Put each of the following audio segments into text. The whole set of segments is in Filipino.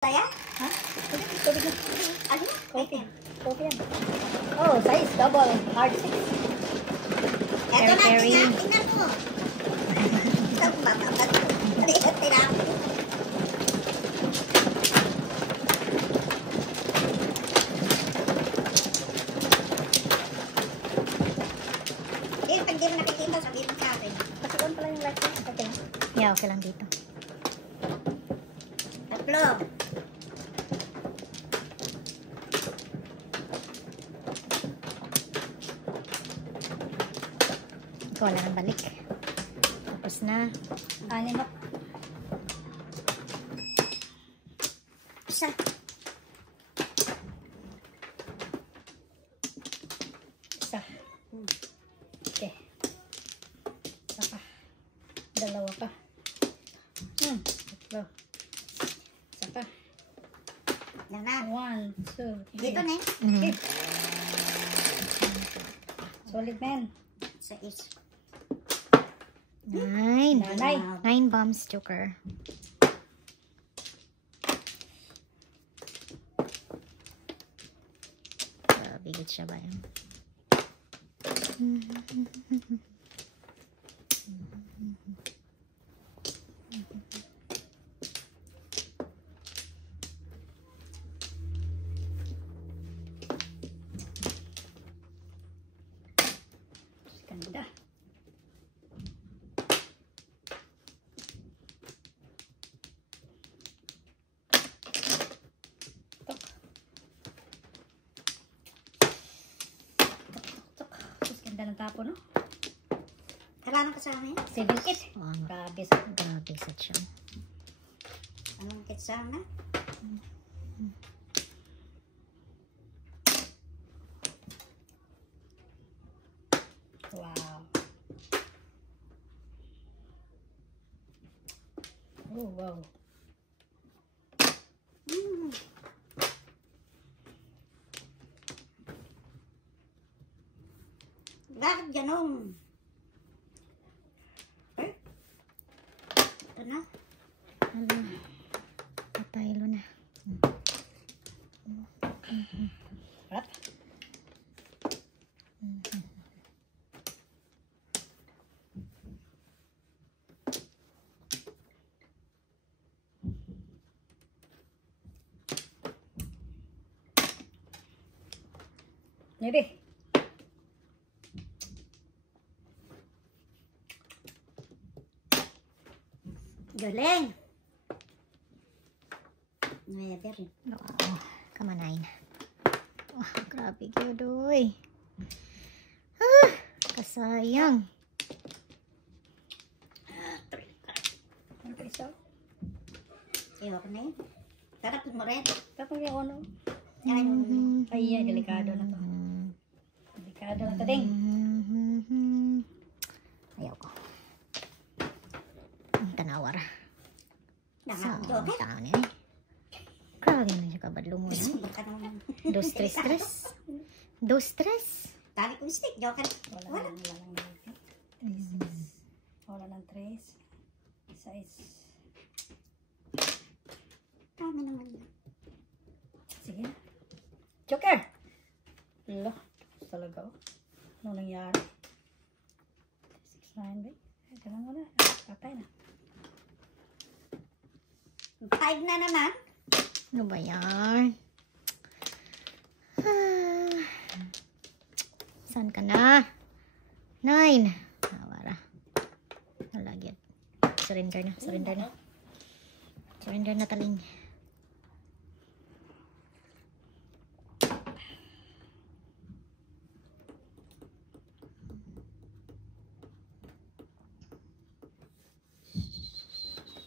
Saya? Ha? Tubig na. Ano? Coffee. Coffee yan. Oh, size double. Hard 6. Eto na, Carry. tingnan mo. Isang makapat. Tingnan mo. Pag di mo nakikita, sabihin mo sa akin. Kasi on pala yung light. Okay lang. Yeah, okay lang dito. Tatlo. Ikaw wala nang balik. Tapos na. Anim na. Isa. Isa. Okay. Isa pa. Dalawa pa. Tatlo. Isa pa. Yan na. 1, 2, 3. Dito na eh. Okay. Solid man. Sais. 9. Nanay. 9 bombs, Joker. Bigit siya ba yun? Ganda. Ganda ng tapo, no? Kailangan kasama yan. 7 kit. Oh, Grabe sa siya. Anong kasama? Wow. Oh, wow. Bakit ganun? Ito na. Ano? Pataylo na. Harap. Maybe. Galing. Never. Wow. Kamanain. Oh, grabe gyud kasayang. Ano pa isa? Ayoko na yun. Sarap mo rin. Kapag yung ano? Ay, Ay, delikado na to. Delikado na to, ding. Ayaw ko. Tanawar. Nakakot Sa ka. tao niya eh. Grabe na siya kabadlong mo. Baka naman. Dos, tres. Tali kong stick. Joker. Wala. Wala ng tres. Size. Tama naman yun. Sige na. Joker! Lo. Talaga oh. Ano nangyari? 6, 9 ba? Ito lang wala. Patay na. 5 na naman. Ano ba yan? Saan ka na? 9. Wala. Nalagyan. Surrender na. Surrender na. Surrender na taling.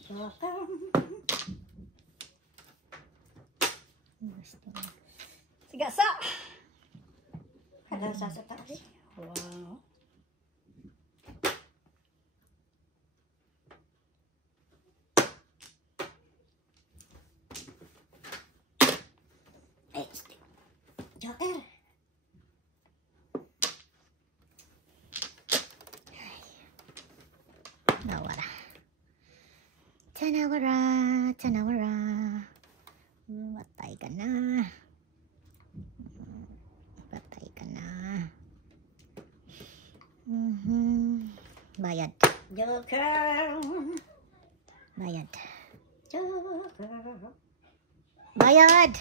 Joker. Sigasa! Hala, sasataas. Wow. Ay, stick. Joker. Nawara. Tanawara. Tanawara. Patay ka na. Patay ka na. Bayad. Joker. Bayad. Joker. Bayad!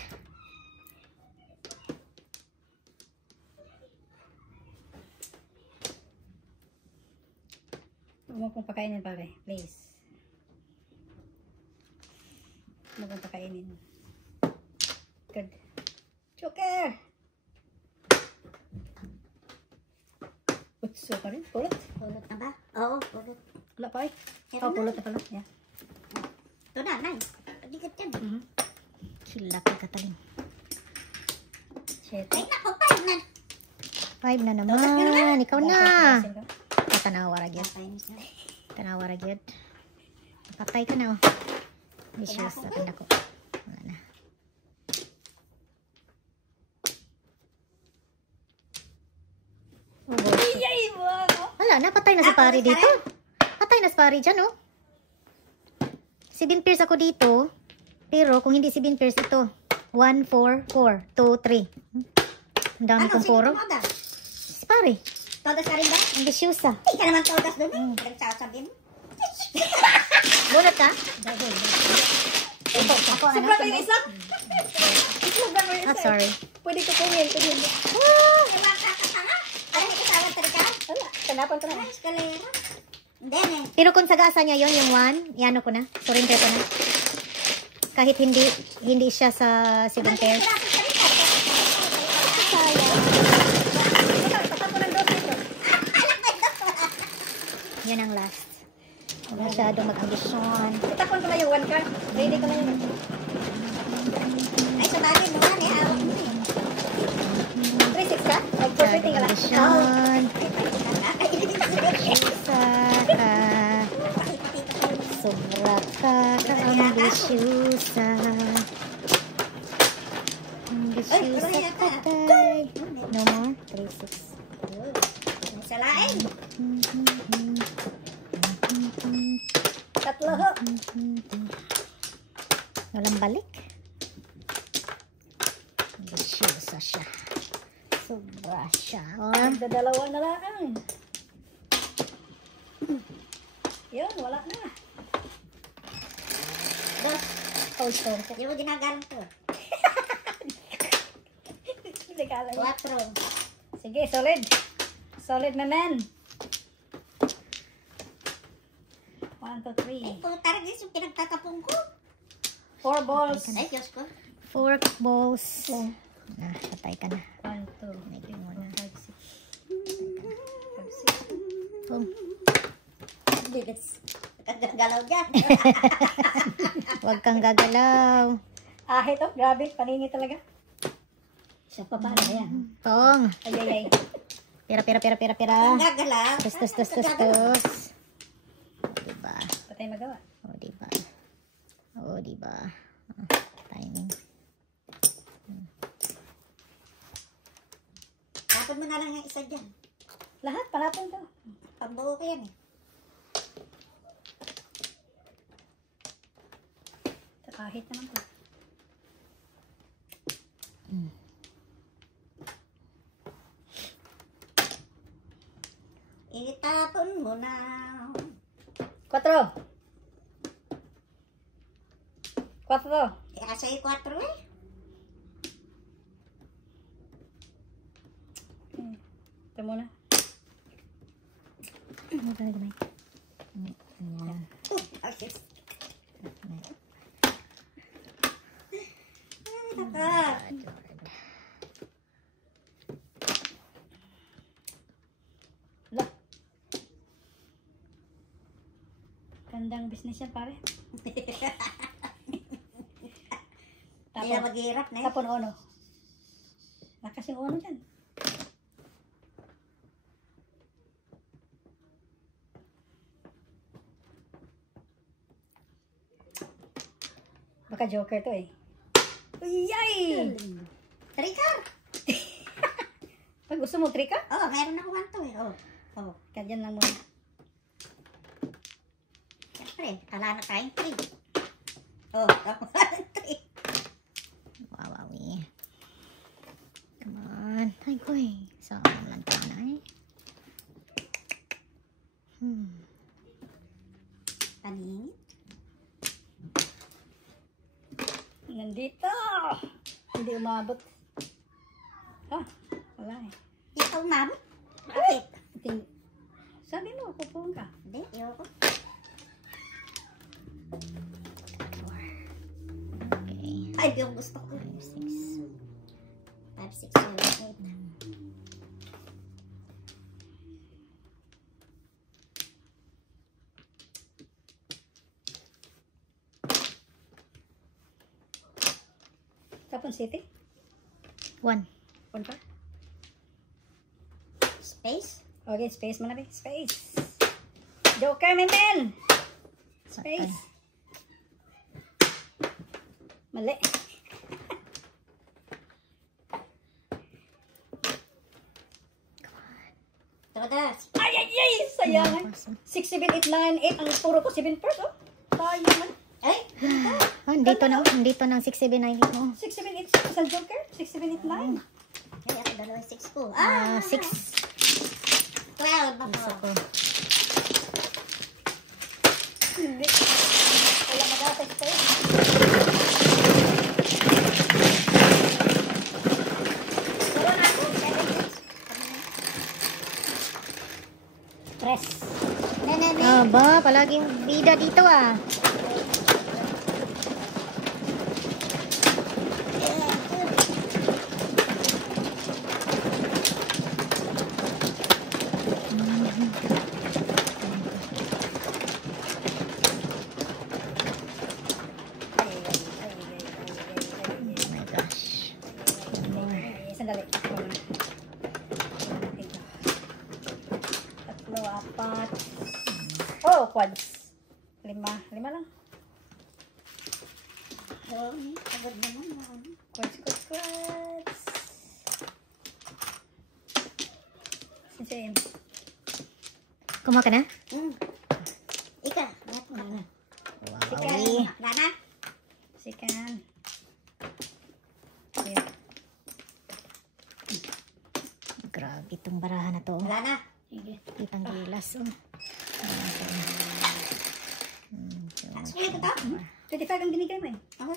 Huwag mo pong pakainin pare, please. Huwag mo pong pakainin. Good. Joker! Utso pa rin. Pulot. Pulot na ba? Oo, pulot. Wala pa eh. Meron Oh, pulot na pala. Yeah. Ito na, nay. Pagdigat yan. Sila ka Katalin. Shit. Ay, nako, 5 na. 5 na naman. Ikaw na. Tanawa ra gyud. Tanawa ra gyud. Patay ka na oh. Vicious sa pinako. Wala na. Oh, bullshit. Yay! Wow! Wala na, patay na si pari dito. Patay na si pari dyan, oh. Si Bean Pierce ako dito. Pero kung hindi si Bean Pierce ito. 1, 4, 4, 2, 3. Ang dami kong puro. Si pari. Todas ka rin ba? Ang bisyusa. Hindi ka naman todas doon eh. Nagsasabi mo. Bunot ka? Ako, ano? Sobra pa yung isa? Sobra pa yung Ah, isa. sorry. Pwede ko pungin. Pwede hindi. Ay, makakatanga. Ay, hindi ka tawag ka? Wala. Kanapan ko na. Ay, eskalera. Hindi na eh. Pero kung sagasa niya yon yung 1, iano ko na. Surrender ko na. Kahit hindi siya sa 7 pairs. Patap ko ng dos dito. Yan ang last. Masyado mag-ambisyon. Itakon ko na yung 1 card. Ready ko na yun. Ay, sabagay mo nga eh. Awag mo eh. 3-6 ka? Ay, 4-20 Masyado ka lang. ambisyon. Sa ka. Sobra ka ka-ambisyusa. Ambisyosa patay. No more? 3-6. Sa laing. Tatlo ho. Walang balik. Ambisyosa siya. Sobra siya. Oh. Nagdadalawa na lang. Yun, wala na. Dos. Oh, sorry. Hindi mo ginagarang to. Hindi ka alam. 4. Sige, solid. Solid na men. 1, 2, 3. Puta rin yung pinagtatapong ko. 4 balls. Ay, Diyos ko. 4 balls. Oh. Patay ka na. 1, 2, Maybe mo na. 5, 6. 5, 6. Boom. Bilis. Galaw dyan. Huwag kang gagalaw. Ahit oh, grabe. Panini talaga. Siya pa pala yan. Tong. Ay, ay, ay. Pira. Ang gagalaw. Tus. Diba? Patay magawa. Diba? Diba? Timing. Tapon mo na lang yung isa dyan. Lahat, palapon to. Pagbuo ko yan eh. Kahit naman to. Itapon mo na. 4. 4. Kaya sa'yo 4 eh. Ito muna. Ayan. Asis. Wala. Gandang business yan, pare. Hindi na maghihirap na eh. Tapon ono. Lakas yung ono dyan. Baka joker to eh. Yay! Trigger! Pag gusto mo, trika? Oh, meron ako 1 to eh. Oh. Kadyan lang muna. Siyempre, wala na tayong 3. Oh, wala na 3. Nandito. Hindi umabot. Ah, wala eh. Hindi ka umabot. Bakit? Sabi mo, kupuan ka. Hindi, ayoko. Okay. Ay, yung gusto ko. 5, 6. 5, 6, 7, 8. Tapon City? 1. Punta? Space? Okay, space mo na ba? Space. Joker, men! Space. Mali. Todas. Ay, ay, ay! Sayangan. 6, 7, 8, 9, 8. Ang puro ko 7 first, oh. Sayangan. Ay, Ah, dito ng 6, 7, 9 mo. 6, 7, 8, 6. Isang Joker. 6, 7, 8, 9. ay, ako dalawang 6 ko. 6. 12 ako. Isa ko. Hindi. Wala mag-asa space. Puro na ako. 7, 6. Tres. Nanami. Aba, palaging bida dito ah. Oh my gosh. Sandali. Tatlo, apat. Oh, quads. 5. 5 lang. Oh, pagod naman ako. Quads, quads, quads. Sinsayin. Kumuha ka na? Ika. Ano? Wow. Rana? Sikan. Ayan. Grabe itong barahan na to. Rana? Sige. Itang gilas oh. Sige ko to? 25 ang binigay mo eh. Ako.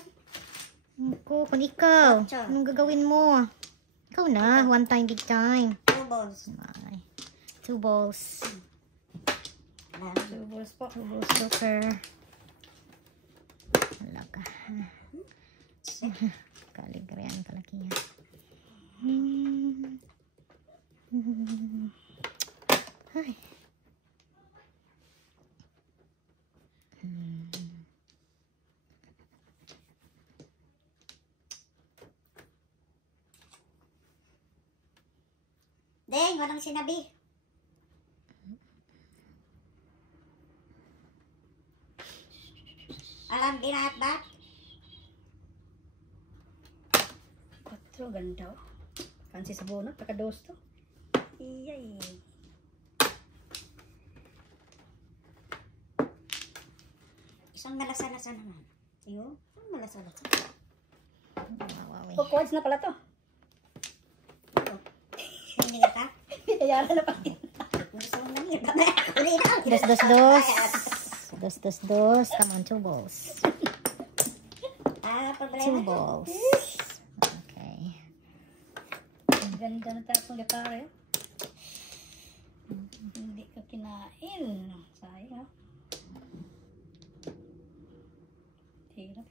Ko, kung ikaw, Ocho. anong gagawin mo? Ikaw na, one time, big time. 2 balls. Ay, 2 balls. Rana. Subos po. 2 balls, joker. Wala ka. Kaligrean kalaki yan. Ay. Deng, walang sinabi. Alam din at ba? 4, ganda oh. Fancy sa bunot, pagka-dos to. Iyay. Isang malasa-lasa naman. Iyo, isang malasa-lasa. Wow, Oh, quads na pala to. Hindi ka ta? Ayaran na pa. Gusto mo lang yun. Kulina. Dos, dos, dos. Dos, dos, dos. Come on, 2 balls. Problema. 2 balls. Okay. Ganda na tapong gapare. Hindi ka kinain. Sayang. Hirap.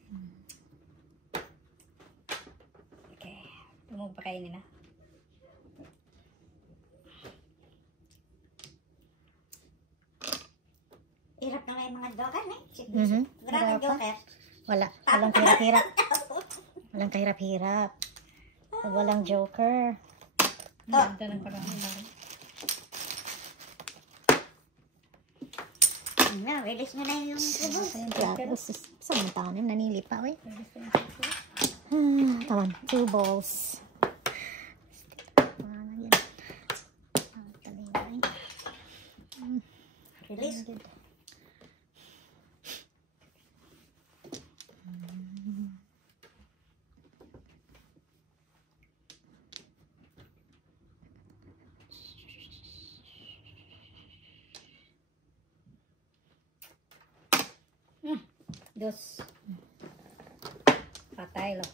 Okay. Ito mo pakainin na. Hirap na nga yung mga joker, eh. Mhm. Grabe Wala pa. joker. Wala. Walang kahirap-hirap. Walang kahirap-hirap. Pag walang joker. Ganda ng parang Release mo na yung tubo. Tapos, samantanim, nanili pa, we. Come on, 2 balls. Release. Dos. Patay. Patay lo.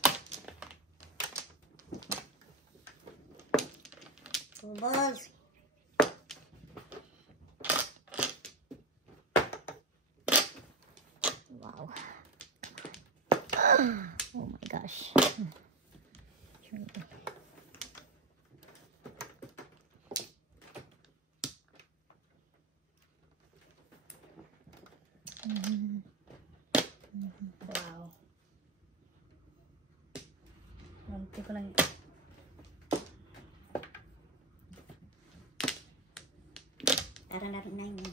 Two balls. Wow. Oh my gosh. Wow. Nanti ko lang. Para na rin na yun.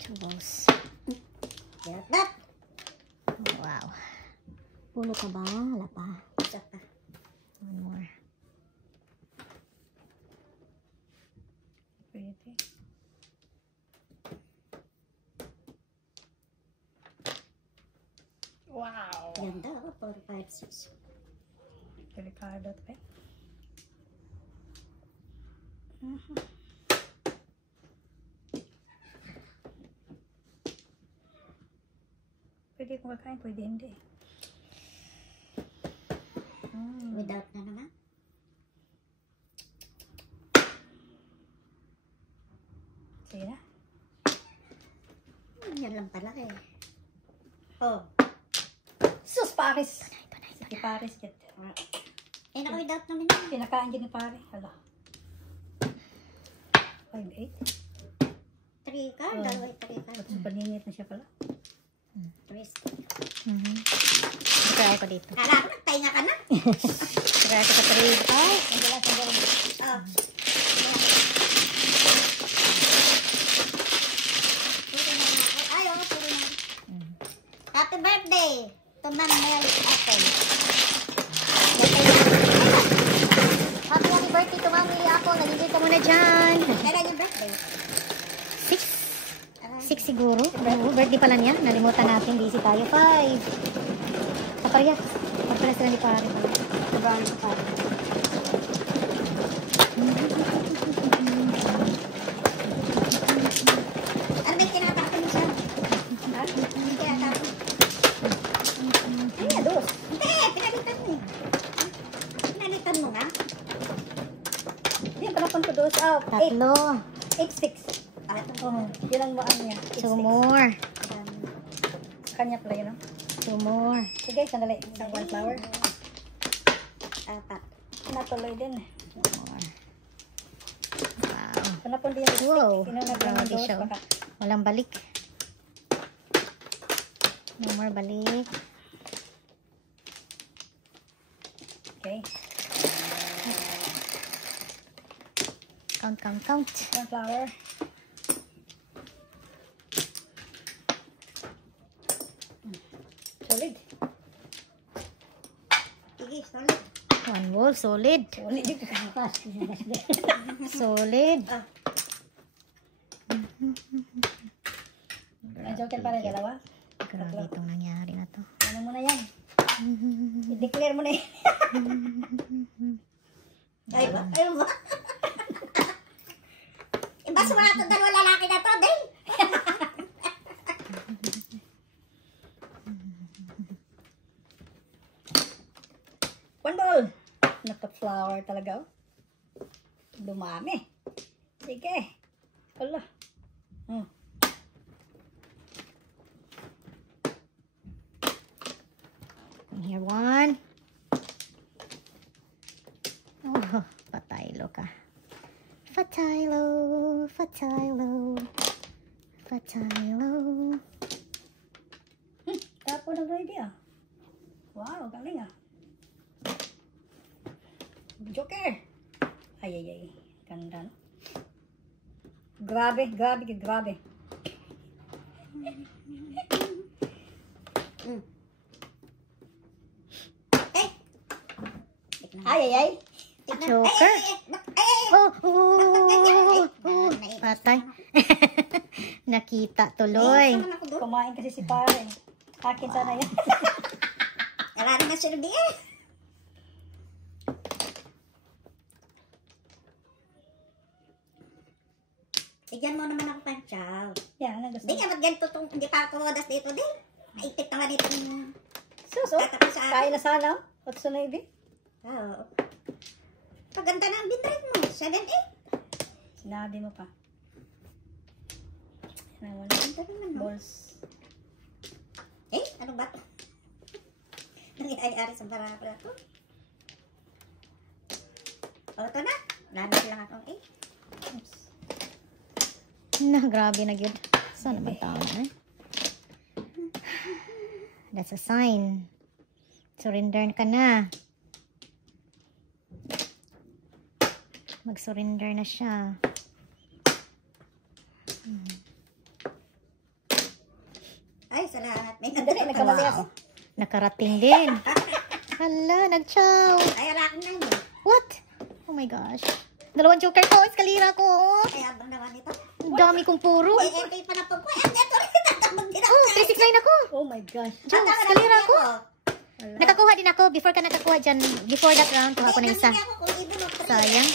Two balls. Get that. Wow. Pulo ka ba? Wala pa. Isa pa. One more. Pwede. Wow. Ganda oh. 4, 5, 6. Delikado ito eh. Pwede kong kakain, pwede hindi. Without na naman. Sige na. Yan lang pala eh. Oh. Sus, Paris! Si Paris, get. Eh, naka without naman yun. Pinakain din ni Paris. Hala. 5, 8. 3 card. Oh. Dalawa 3 card. At sa paningit na siya pala. Twist. Try ko dito. Kala ko nagtahinga ka na. Try ko sa 3. Ay! Sandala. Oh. Ay, oh, puro na. Happy birthday to Ma'am Mary Apple. Happy birthday to Mami ako. Nag-enjoy ka muna dyan. Kailan yung birthday? 6 siguro. Oo, birthday pala niya. Nalimutan natin. Busy tayo. 5. Kaparehas. Kaparehas sila ni pare pala. Brown card. Ano may tinatapon mo siya? Ha? May tinatapon. Ay, dos. Hindi, pinalitan mo eh. Pinalitan mo nga. Hindi, panapon ko dos. Oh, 8, Tatlo. 8, 6. Ah, ito. Oh, yun ang maan niya. 8, 2 6. more. Kanya pala yun. 2 more. Sige, sandali. Isang one flower. 4. Natuloy din. 2 more. Wow. Panapon din yung Wow. Inunag lang ng Grabe dos. siya. Baka. Walang balik. No more balik. Okay. Count, count, count. One flower. Solid. Sige, solid. 1 wall. Solid. Solid yung kakapas. Solid. May joker pa rin, dalawa. Grabe itong nangyari na to. Ano mo na yan? I-declare mo na yan. Ay, ba? Ay, ba? Iba sa mga ito, dalawa lalaki na to, din. One ball. Naka-flower talaga, oh. Dumami. Sige. Ala. Here, 1. Oh, pataylo ka. Pataylo, pataylo, pataylo. Tapo na ready, ah. Wow, galing, ah. Joker. Ay, ay, ay. Ganda, no? Grabe, grabe, grabe. Eh. Ay, ay, ay. Tignan. Joker. Oh, patay. Nakita tuloy. Kumain kasi si pare. Akin sana yan. Wala rin na sunod eh. Bigyan mo naman ako panchaw. Yan, ang gusto. Hindi nga, ba't ganito itong, hindi pa ako das dito din. Maipit naman itong Sus, oh. tatapos sa Kain akin. na sana, oh. What's the navy? Oo. Paganda na ang binrate mo. 7-8. Sinabi mo pa. Wala. Ganda naman mo. Balls. Eh, ano ba ito? Nangyayari sa barako na ito. O, ito na. Lamit lang akong 8. Oops. Na, grabe na yun. Saan naman tao na eh? That's a sign. Surrender ka na. Mag-surrender na siya. Ay, salamat. May Dali, nagdala nagkamali ako. Nakarating din. Hala, nag-chow. Ay, arakin na yun. What? Oh my gosh. Dalawang joker ko. Eskalira ko. Kaya abang naman ito. Ang dami kong puro. Eh, MP pa na po ko. Ang ito rin. Tatakbang din ako. Oh, 369 ako. Oh my gosh. Jow, eskalira ko. Wala. Nakakuha din ako. Before ka nakakuha dyan. Before that round, kuha ko na isa. Sayang.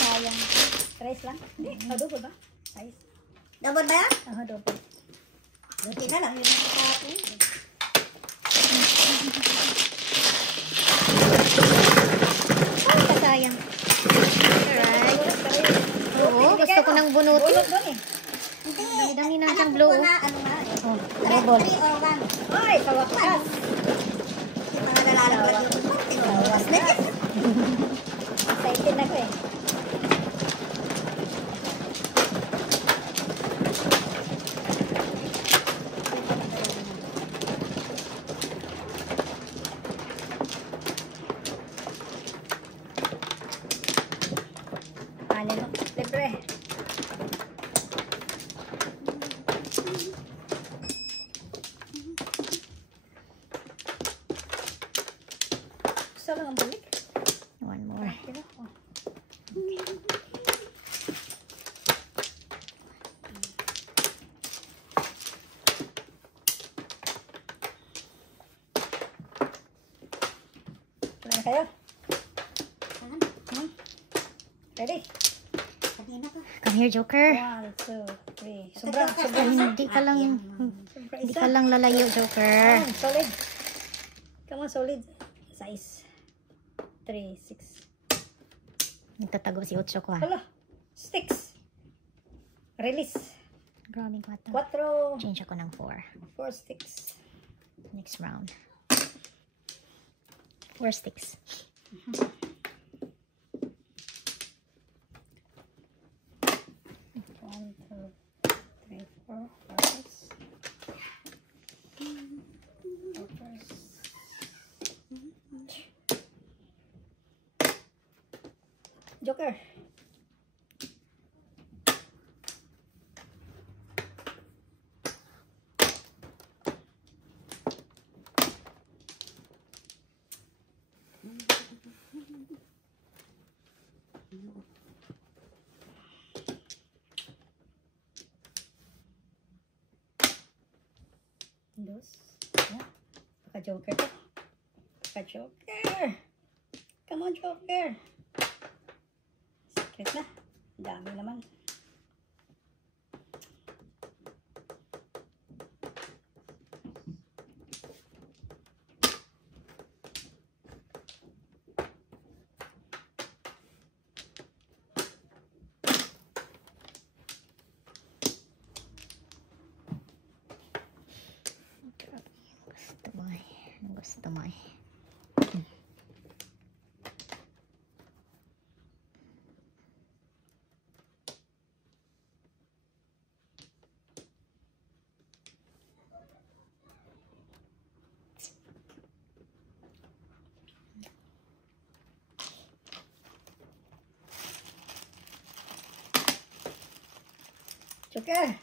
Sayang. Rice lang? Hindi. Double ba? Size. Double ba yan? Double. Buti na lang yun ang sa akin. Ay, kasayang. Alright. Oo, gusto ko ng bunutin. Bulog doon eh. Hindi. Dami na Alam siyang ko blue. na, ano nga eh. Oh, double. 3 or 1. Ay, sa wakas. Yung mga nalalaglag yung tinuwas na yan. Excited na ko eh. Ano mo? Libre. Gusto lang ang balik. One more. Kilo. Oh. Tuloy na kayo. Ready? Sabihin na ko. Come here, Joker. 1, 2, 3. Sobra, sobra. Hindi ka lang, Sobra hindi isa. ka lang lalayo, Joker. Come on, solid. Come on, solid. Size. 3, 6. Nagtatago si Ocho ko, ha. Hala. Sticks. Release. Grabe ko ito. 4. Change ako ng 4. 4 sticks. Next round. 4 sticks. 1, 2, 3, 4, 5. Joker. Dos. Yeah. Paka-joker to. Paka-joker. Come on, joker. Secret na. Dami naman. Gusto mo eh. Gusto mo eh. Joker.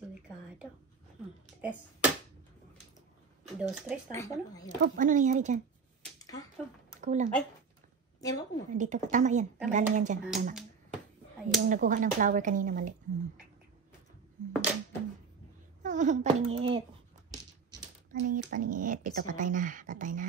Delikado. Test. 2, 3. Tama na. Oh, ano nangyari dyan? Ha? Kulang. Ay. Ewan ko. Dito ka. Tama yan. Tama Galing yan dyan. Tama. Ayun. Yung nakuha ng flower kanina mali. Paningit. Paningit, paningit. Ito, patay na. Patay na.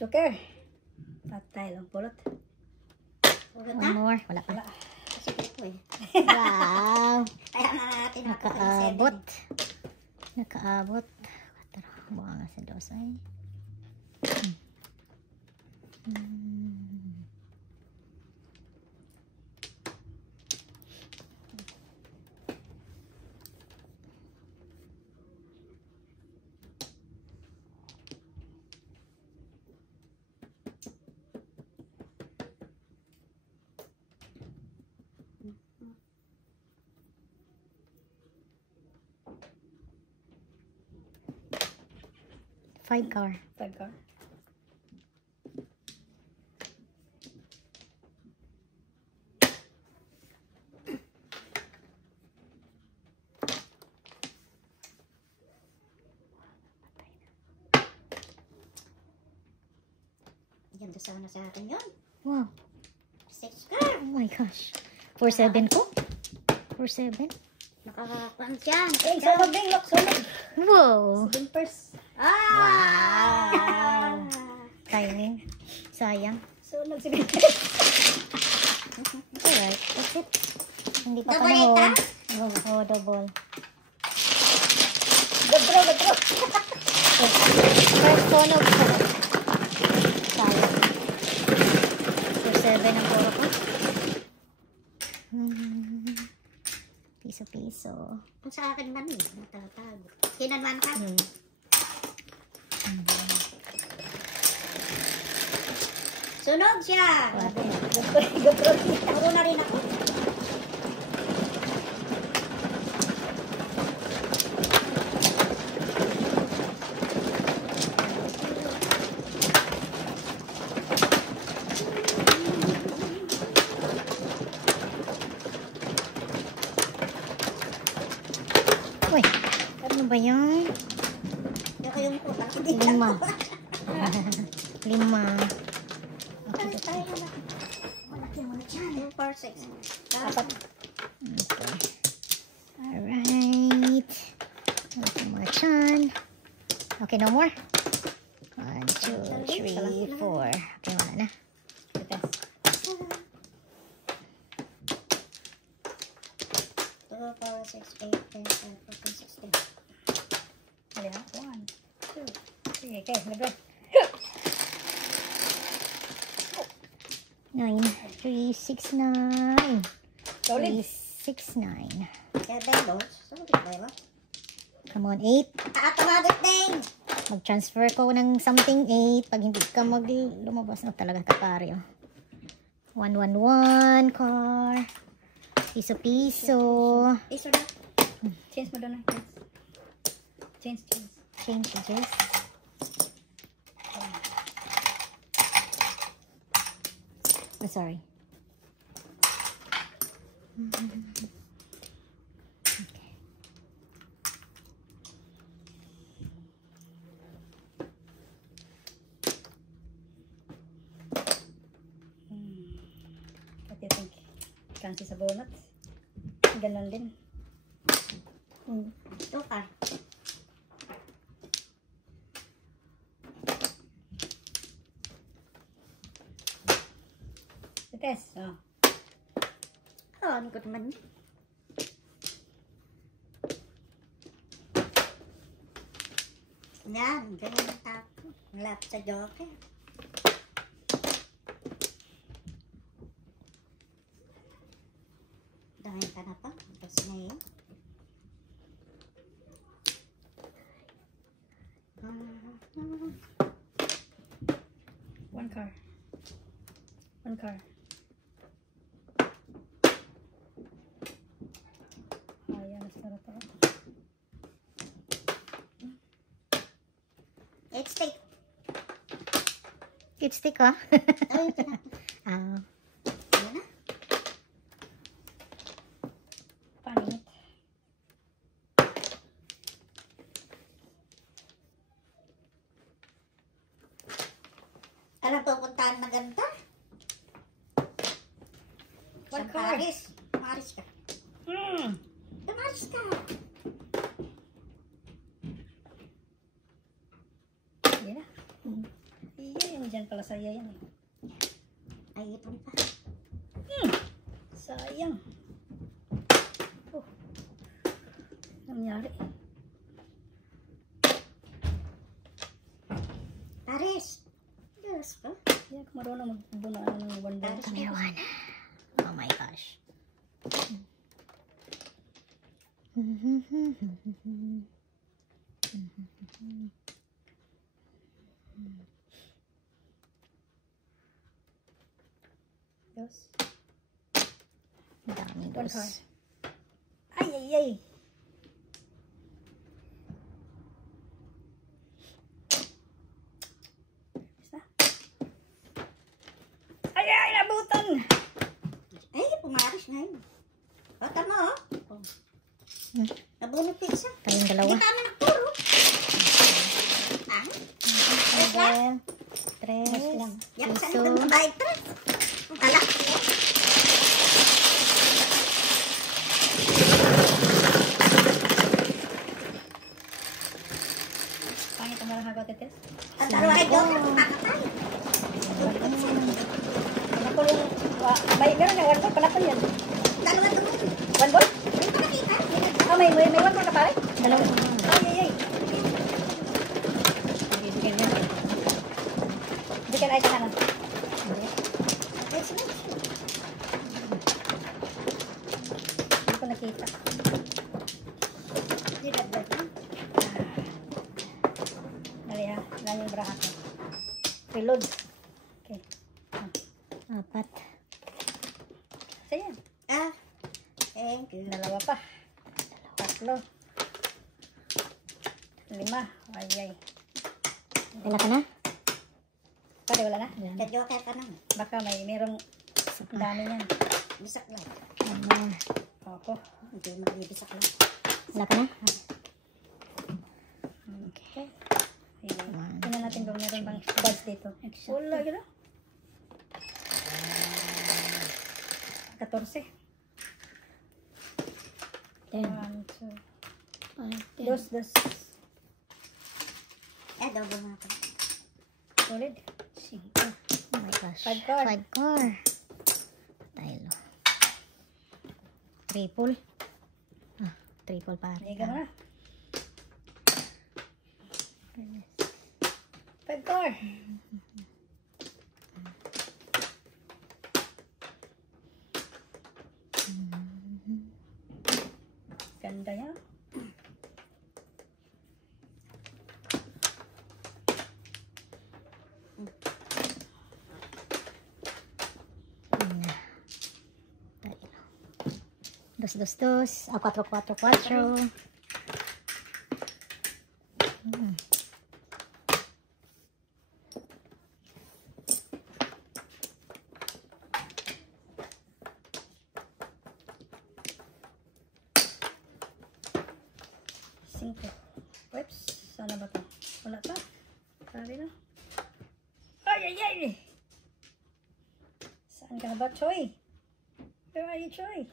Joker. Patay lang pulot. Pulot One na. more. Wala pa. Wala. Kasi ko eh. Wow. Kaya nga natin Nakaabot. Nakaabot. Buka nga sa dos ay. Five car. Tagka. Ganda sana sa akin yun. Wow. 6 ka. Oh my gosh. 4-7 ko? 4-7? Nakakakuan siya. Eh, sunog din, lock, sunog. Wow. Dimpers. Ah! Timing. Sayang. Sunog si Dimpers. Alright. That's it. Hindi pa Double panahon. eight, Oh, double. Gadro, gadro. First tunog ko. Sayang. 4-7 ang puro ko. Piso-piso. Kung sa akin man eh, natatago. Kinanman ka. Sunog siya. Gadro. Puro na rin ako. Uy, ano ba yan? Ako yung po. Hindi Lima. ako. 5. Okay, Tayo na. Malaki mo dyan. 2, 4, 6. Apat. okay. Alright. Laki mga chan. Okay, no more? 1, 2, 3, 4. Okay, wala na. Dimpers. 2, 4, 6, 8, 10, 12, 14, 16. Hali ha. 1, 2, 3. Okay, nag-go. 9, 3, 6, 9. Solid. 3, 6, 9. Kaya belos. Sorry, belos. Come on, 8. Tumagot din. Mag-transfer ko ng something 8. Pag hindi ka lumabas na talaga kapare. 111 car. Piso-piso. Piso na. Change mo doon na. Change. Change just. Oh, sorry. Okay. What do you think? Kansi sa bonat. Ganon din. 2 ka. Test. Oh. Oh, ano ko naman. Yan, ganyan ang tapo. Malapit sa joker. Dahil ka na pa. Kasi ngayon. One car. One car. Ayan, nasarap ako. It's take. It's stick, ah. Oh, yung tinapos. Ah. Yan na. Pangit. Alam ko puntahan maganda. One Sa car. Paris. Paris ka. Paris ka. Yan na. Iyan yung dyan ipon pa. Sayang. Oh. Nangyari. Paris. Diyos ko. Hindi ako marunong magbunaan ng wanda. Kamiruan. Oh my gosh. Diyos. Daming One dos. card. Ay, ay, ay. Basta. Ay, ay, nabutan. Ay, pumaris na yun. O, tama oh. Hmm. Nabunot pa isa. Tayong dalawa. Hindi tama nagpuro. Ah, Again. Tres. yan sa Piso. itong babayad tres. Alak. Pangit ang marang hagot, Tetes. Ang dalawa ay doon. Makakatay. Ako yung, may, meron yung one ball, palatan yan. Dalawa doon. One ball? Hindi ko nakita. Ah, may one ball ka pare? Dalawa. Ay, ay, ay. Bibigyan niya. Bigyan ay kahanan. Yes, yes. Hindi ko nakita. Hindi dagdag na. Dali ha, lang yung braha ko. Reload. Okay. Apat. Sige. Ah, thank you. Dalawa pa. Tatlo. Lima. Ay, ay. Wala ka na? Pwede wala na? Ka-joker ka naman. Baka may merong dami niyan. Bisak lang. Ano? Opo. Hindi mabibisak lang. Wala ka na? Okay. Ayan. Tingnan natin kung meron bang buds dito. Wala gano'n. 14. 10. 1, 2. Dos. Double nga pa. Solid. Oh my gosh. 5 card. 5 card. Pataylo. Triple. Ah, triple pa. Liga mo na. 5 card. Ganda yan. Dos, dos, dos. Ah, 4, 4, 4. Cinco. Whoops. Sana ba ito? Wala pa. Sorry na. Ay, ay, ay! Saan ka na ba, Choy? Where are you, Choy?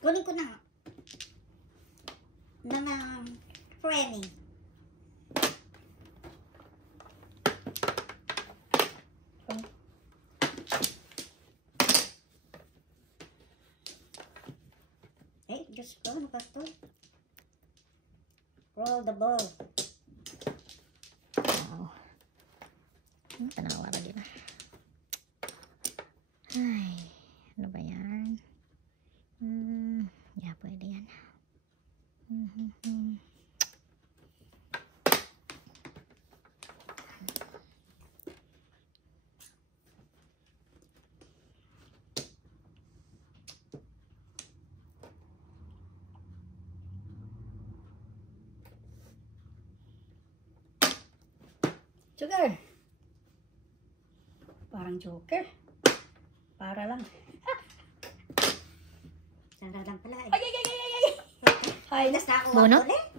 Kunin ko na. Nang training. Eh, Diyos ko, ano ba ito? Roll the ball. Wow. Tanawa ba din? Ay, ano ba yan? Yeah, pwede yan. Sugar. Parang joker. Para lang. Sandal lang pala eh. Ay, ay, ay, ay, ay, ay. Hay, Ilas na ako. Bono?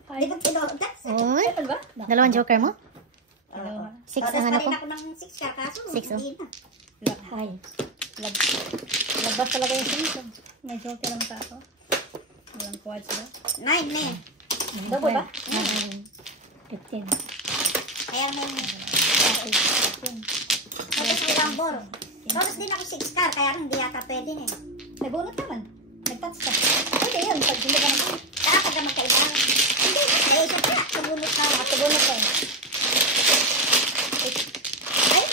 Hindi ko pinutas. Uy, Ito ba? dalawang joker mo? Oo. Six Tapos ang ano pa rin ko? ako ng 6 ka, kaso Six, oh. hindi na. Ay. Labas talaga yung sinito. May joker lang sa ako. Wala Walang quads ba? 9 na eh. Double ba? 15. Kaya may tapos may lambor. Tapos din ako 6 car, kaya hindi yata pwede eh. Nabunot naman. Nag-touch ka. Pwede yun. Pag hindi ka nag- Saka pag magkaiba. Hindi, eh, siya pala. Sabunot ka. Nabunot ka. Ay,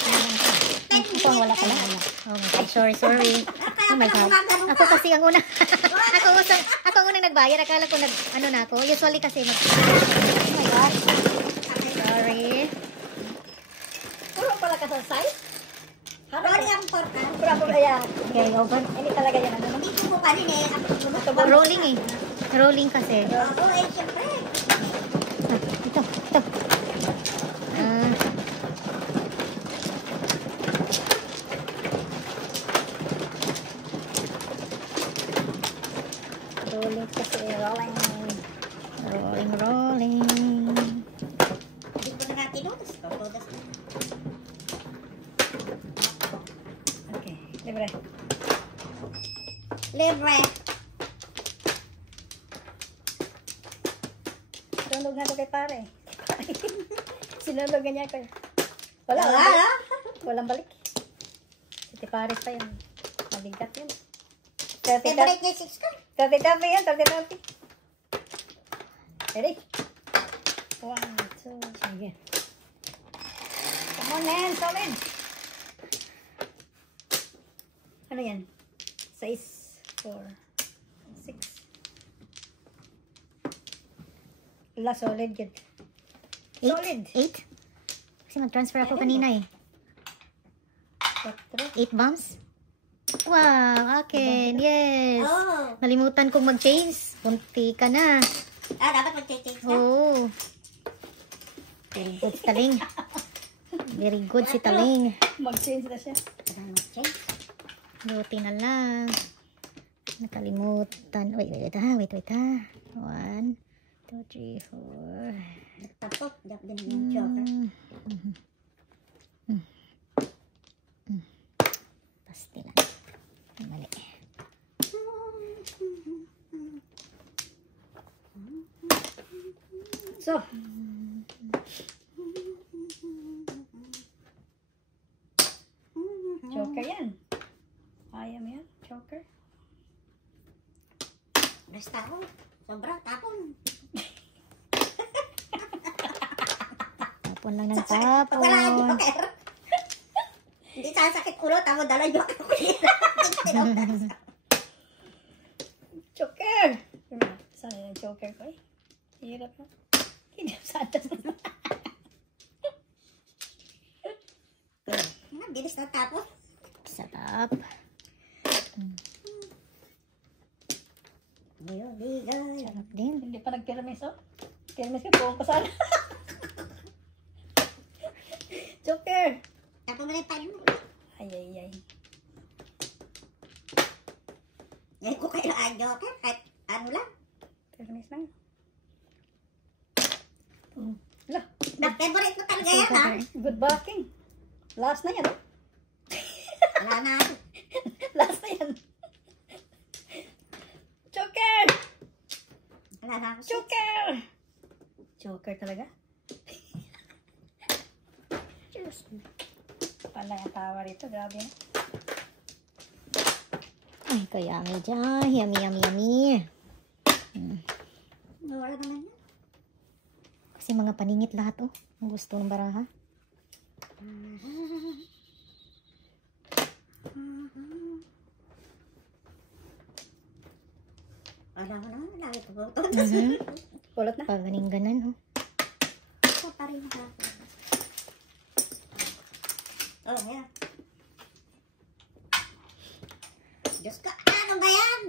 Ito, wala ka lang. Oh my God, sorry. kaya Oh my pala God. gumagano Ako ka. kasi ang una. ako ang unang nagbayad. Akala ko ano na ako. Usually kasi oh my God. Sorry. Puro pala ka sa side? Sorry ang porta. Puro kaya. Okay, over. Hindi talaga yan. Ano? Hindi ko pa rin eh. Ang sabunot. Rolling eh. Rolling kasi. Oo, eh, siyempre. Ito. Ah. Rolling kasi. Rolling. Rolling. Hindi ko na natin utos. Tutudas. Okay. Libre. Libre. Sinunog na ito kay pare. Sinunog niya ko. Wala. Wala. Walang balik. Si Paris pa yan. Mabigat yun. 30 Favorite niya 6 car. yan. 30. Ready? 1, 2, sige. Come on, man. Solid. Ano yan? 6, 4, 6. Wala, solid yun. Solid. 8? Kasi mag-transfer ako kanina eh. 4. 8 bombs? Wow, akin. Yes. Oh. Nalimutan kong mag-change. Punti ka na. Dapat mag-change na. Oh. Very good si Taling. Very good si Taling. Mag-change na siya. Mag-change. Buti na lang. Nakalimutan. Wait ha. 1, 2, 3, 4. Nagtapok. Dapat din yung joker. Pasti lang. Mali. So. Joker yan. Ayaw mo yan? Joker? Basta ako. Sobrang tapon. Tapon lang ng Pag wala ang tapon. joker. Hindi sasakit ulo. Tamo dala joker ko yun. Joker! Sana yung joker ko eh. Hirap na. Hirap sana. Bilis na tapon. Sarap. Sarap din. Hindi pa nag-pyramis oh. Pyramis ka, buong ko sana. Joker! Tapon mo na yung panin mo. Ay. Ngayon ko kailangan joker. Kahit ano lang. Pyramis lang. Wala. Na-favorite mo talaga yan ha. Good backing. Last na yan. Wala na. Last na yan. Joker! Wala na ako. Joker! Joker talaga? Panay ang tawa rito. Grabe na. Ay, kaya yummy dyan. Yummy. Wala naman yan. Kasi mga paningit lahat oh. Ang gusto ng baraha. Wala mo naman. Lagi ko ba? Pulot na. Pag ganan oh. Ito pa rin ha. Oh, yan. Diyos ka. Ano ba yan?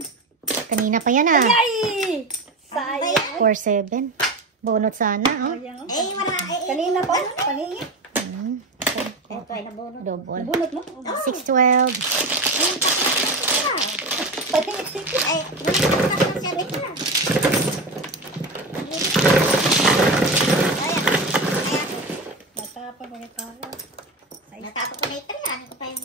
Kanina pa yan ah. Yay! Sayang. 4-7. Bonot sana oh. Sayang. Eh, wala. Kanina pa. Paningin. Ito ay nabunod. Double. Nabunot mo? 6-12. Paningin. Ay, nabunod na siya dito. Matapang ko ni Tara. Natato ko na ito yan. Ano pa yung...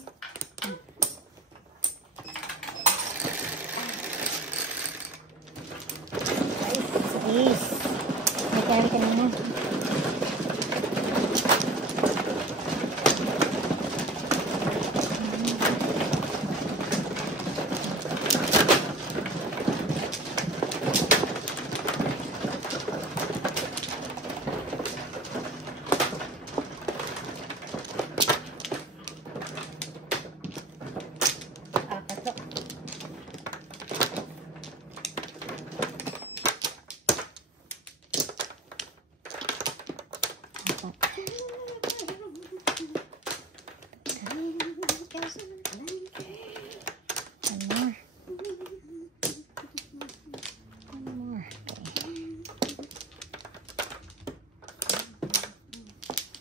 Bilis. May carry ka na.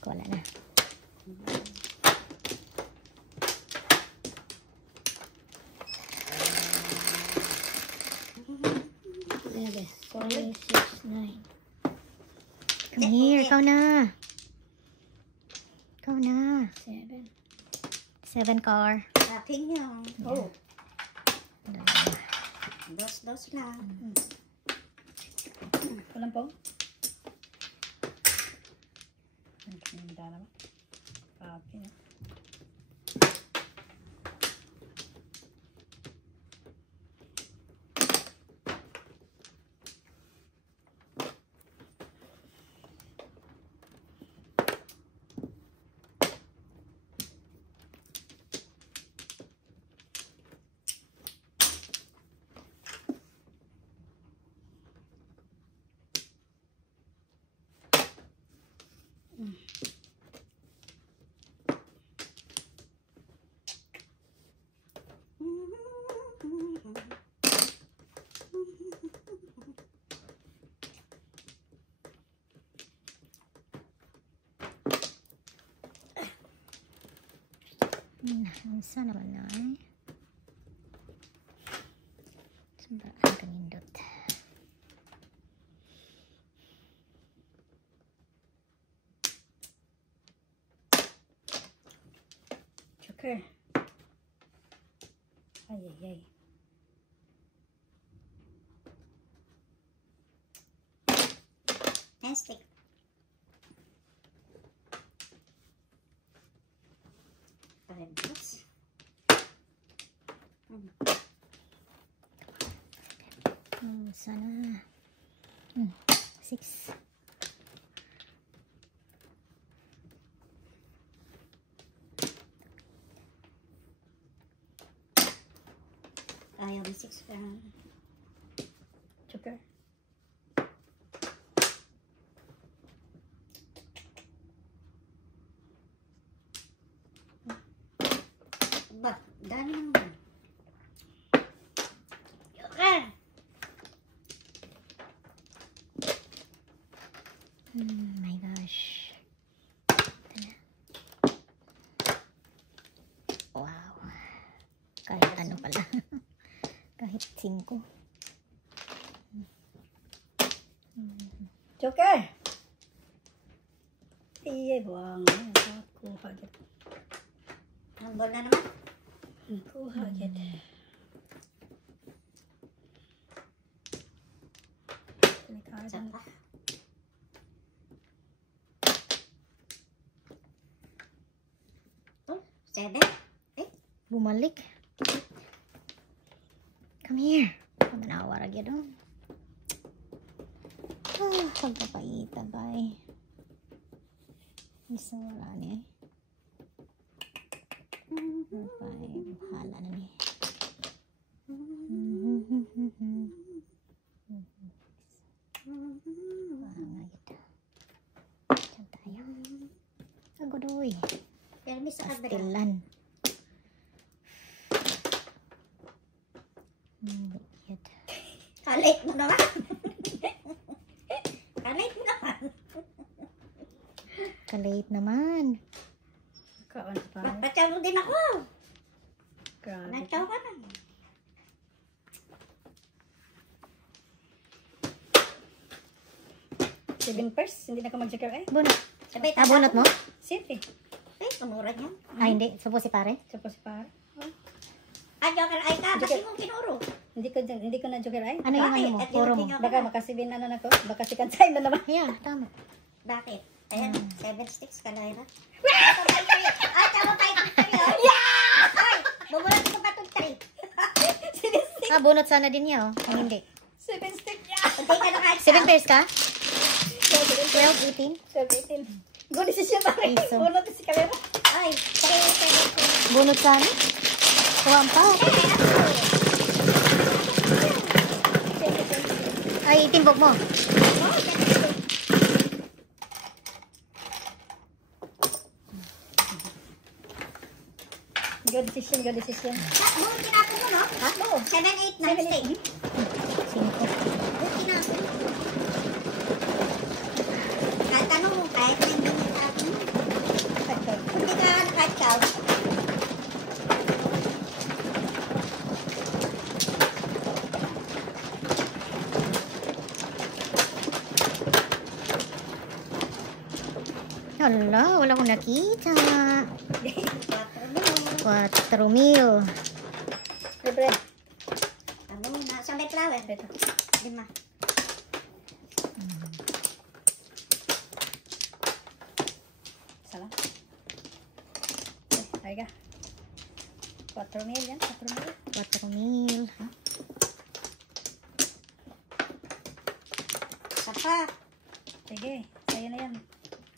Wala na. Come here, ikaw na. Ikaw na. 7 car. Akin yun. Oh. Dos lang. Walang po? Hindi naman. Papi na. Isa naman na eh. Saan ang kanindot? Joker. Ay. Handstick. Dos. Sana 6. Ayaw ng 6 ka. Joker. Ba, dami naman. Joker! My gosh. Wow. Kahit ano pala. Kahit 5. Joker! Iya, buang. Kuha agad. Ang ball na naman. Kuha agad. Saan pa? Oh, 7. Bumalik. Come here. Manawa ra gyud oh. Pagpapaita bay. Isa wala ni eh. Bahala na ni. Diyan tayo. Agodoy. Pero may sa kabila. Pastilan. Wait. Kalit mo naman. Kalit mo naman. Kalate naman. Kaon pa. Magpatsaw mo din ako. Grabe. Nagtaw ka na. Saving purse. Hindi na ka mag-joker eh. Bunot. Sabay Bunot mo? Safe eh. Eh, kamura niya. Ah, hindi. Supo si pare. Tapos pa. Ah, joker ay ka. Kasi Joker. mong tinuro. Hindi ko na joker ay. Ano yung ano mo? At Puro mo. ginagawa ka Baka na. makasibin na ako. Baka si Kansay na naman. Yeah, tama. Bakit? Ayan, 7 sticks ka, Lyra. Ay, tama pa itong 3. Yeah! Ay, bubulot ko pa itong 3. Ah, bunot sana din niya, oh. Kung hindi. 7 stick niya. Hindi ka na kahit 7 pairs ka? 12, 12, 18. 18. Good decision pa rin. Piso. Bunot si Kalera. Ay, 3. Bunot sana? Kuha pa. Ay, itimbog mo. Good decision, good decision. Buong tinapon mo, no? Ha? Oo. 7, 8, 9 sticks. 5. Buong tinapon. Kahit ano, kahit na hindi tinapon mo. Hindi ka naka-count. Hala, wala akong nakita. 4 mo. 4,000. Libre. Ano na? Saan may flower? Ito. 5. Salam. Ay ka. 4,000 yan. 4,000. 4,000. Ha? Sapa. Sige. Sa'yo na yan.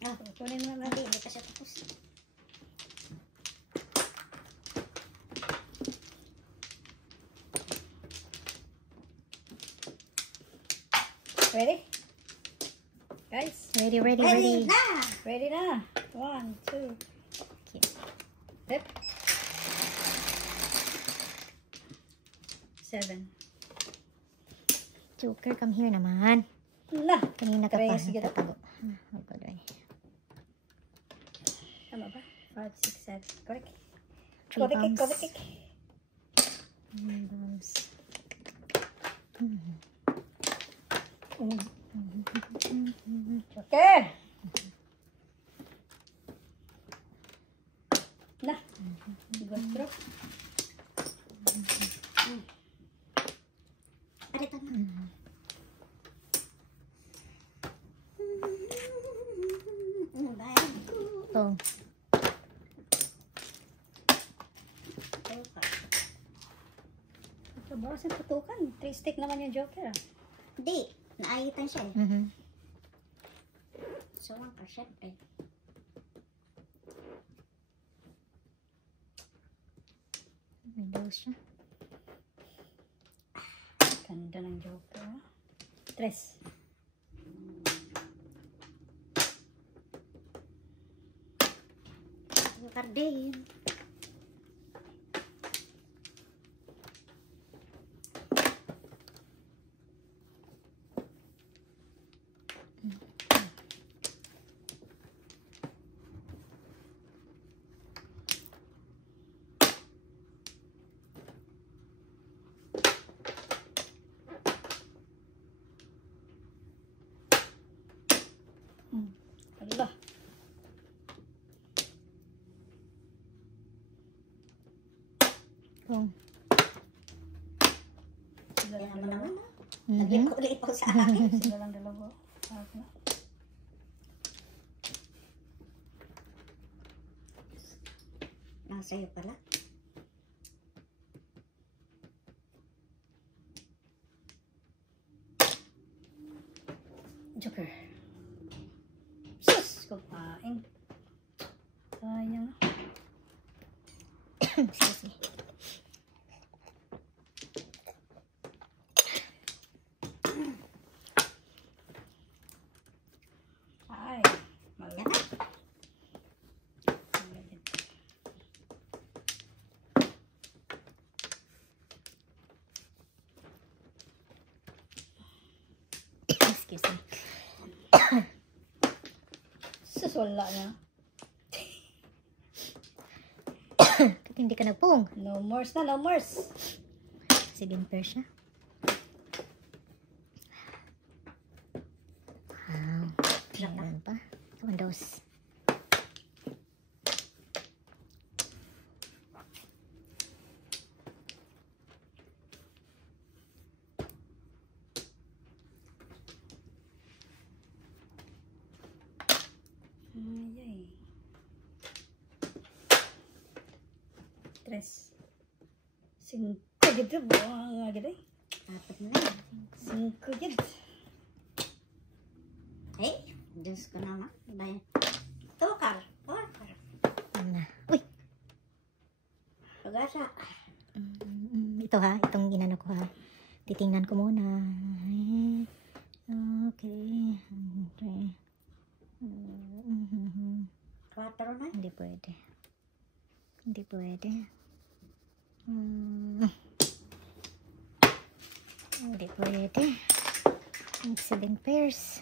Ah, Kunin mo na. hindi pa siya tapos. Ready? Guys. Ready, ready, Ready ready. na! Ready na. 1, 2. Okay. Hip. 7. Joker, come here naman. Na. Kanina ka pa. Tres, sige. Nagtatago. Ah, okay. Tama ba? 5, 6, 7. Correct. 3 Correct. bumps. Correct. 3 bumps. Okay. Na. Good throw. Arito na. Ano ba yan? Oh. Ito, bawas yung putukan. 3 stick naman yung joker. Ah. Hindi. Naayitan siya eh. Mhm. So, 1%. Eh. May dose siya. Ganda ng joker. Ah. 3. Joker din. Allah. Oh. Sila Yan lang naman dalawa. naman. Lagyan Mhm. ko ulit ito sa akin. Sila lang dalawa. Harap na. Sa'yo pala. Joker. Sus! Kumain. Sayang. Excuse me. Ay. Mali. Yan na. Excuse me. Sus, wala na. Bakit hindi ka nagpung? No mores na, no mores. Si Dimper siya. Wow. Meron pa. Come on, dose. necklace. 5 gitu, buang gitu. Apat na lang. 5 gitu. Diyos ko naman. Bayan. Tukar. Tukar. Na. Uy! Pag-asa. Ito ha, itong inano ko ha. Titingnan ko muna. Okay. Okay. 4 na. Hindi pwede. Hindi pwede. Hindi pwede. 7 pairs.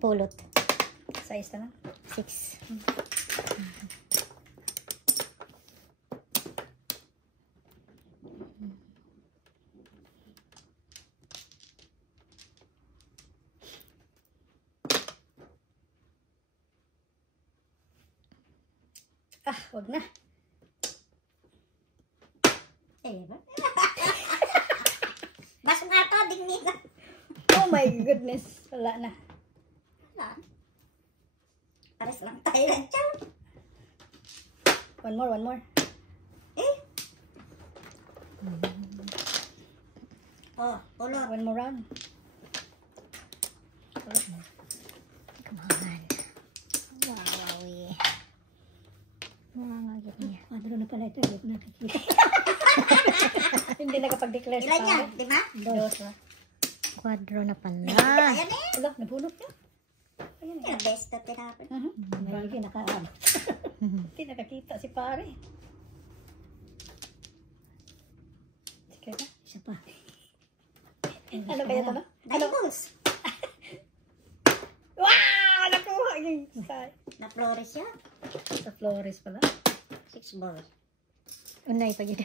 Pulot. Size na lang. 6. Wag na. Ba? Bas nga to, dingin na. Oh my goodness. Wala na. Wala. Pares lang tayo lang, chow. One more. Pulot. One more round. Come on. Wow, Mga niya. Quadro na pala ito. Hindi nakakita. Hindi nakapag-declare Ilan yan? 5? Dos. Quadro na pala. Ayan eh. Wala, nabunot ka. Ayan Yung best na tinapin. May nakaab. Hindi nakakita si pare. Sige na. Isa pa. Ano kaya ito na? Diamonds. Wow! Nakuha yung isa. Na Flores yan. Sa Flores pala. 6 balls. Unay pa yun.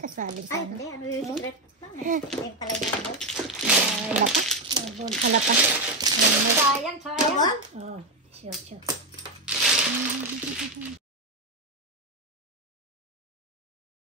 Kasaling Ay, sana. hindi. Ano yung secret? Hindi pala yung balls. Wala pa. Wala pa. Sayang. Ball? Oh, sure.